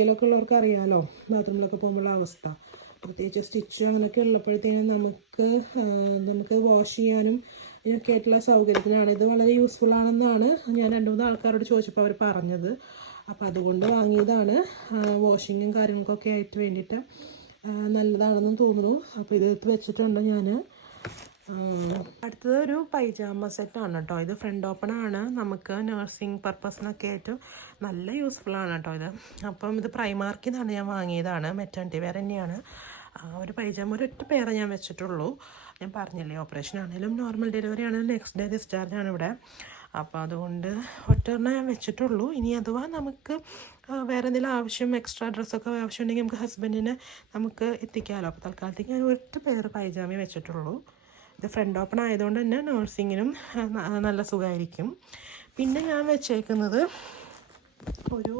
ഇതിലൊക്കെ ഉള്ളവർക്ക് അറിയാമല്ലോ ബാത്റൂമിലൊക്കെ പോകുമ്പോഴുള്ള അവസ്ഥ. പ്രത്യേകിച്ച് സ്റ്റിച്ചും അങ്ങനെയൊക്കെ ഉള്ളപ്പോഴത്തേനും നമുക്ക് വാഷ് ചെയ്യാനും ഇതിനൊക്കെ ആയിട്ടുള്ള സൗകര്യത്തിനാണ് ഇത് വളരെ യൂസ്ഫുൾ ആണെന്നാണ് ഞാൻ 2-3 ആൾക്കാരോട് ചോദിച്ചപ്പോൾ അവർ പറഞ്ഞത്. അപ്പോൾ അതുകൊണ്ട് വാങ്ങിയതാണ്. വാഷിങ്ങും കാര്യങ്ങൾക്കൊക്കെ ആയിട്ട് വേണ്ടിയിട്ട് നല്ലതാണെന്ന് തോന്നുന്നു. അപ്പോൾ ഇത് വെച്ചിട്ടുണ്ട് ഞാൻ. അടുത്തത് ഒരു പൈജാമ സെറ്റാണ് കേട്ടോ. ഇത് ഫ്രണ്ട് ഓപ്പൺ ആണ്. നമുക്ക് നഴ്സിംഗ് പർപ്പസിനൊക്കെ ആയിട്ട് നല്ല യൂസ്ഫുൾ ആണ് കേട്ടോ ഇത്. അപ്പം ഇത് പ്രൈമാർക്കിൽ നിന്നാണ് ഞാൻ വാങ്ങിയതാണ്. മെറ്റേണിറ്റി വെയർ തന്നെയാണ്. ഒരു പൈജാമ ഒരൊറ്റ പേരെ ഞാൻ വെച്ചിട്ടുള്ളൂ. ഞാൻ പറഞ്ഞില്ലേ, ഓപ്പറേഷൻ ആണെങ്കിലും നോർമൽ ഡെലിവറി ആണെങ്കിലും നെക്സ്റ്റ് ഡേ ഡിസ്ചാർജ് ആണ് ഇവിടെ. അപ്പോൾ അതുകൊണ്ട് ഒറ്റൊരെണ്ണം ഞാൻ വെച്ചിട്ടുള്ളൂ. ഇനി അഥവാ നമുക്ക് വേറെ എന്തെങ്കിലും ആവശ്യം, എക്സ്ട്രാ ഡ്രസ്സൊക്കെ ആവശ്യമുണ്ടെങ്കിൽ നമുക്ക് ഹസ്ബൻഡിന് നമുക്ക് എത്തിക്കാമല്ലോ. അപ്പോൾ തൽക്കാലത്തേക്ക് ഞാൻ ഒറ്റ പേര് പൈജാമ വെച്ചിട്ടുള്ളൂ. ഇത് ഫ്രണ്ട് ഓപ്പൺ ആയതുകൊണ്ട് തന്നെ നഴ്സിങ്ങിനും നല്ല സുഖമായിരിക്കും. പിന്നെ ഞാൻ വെച്ചേക്കുന്നത് ഒരു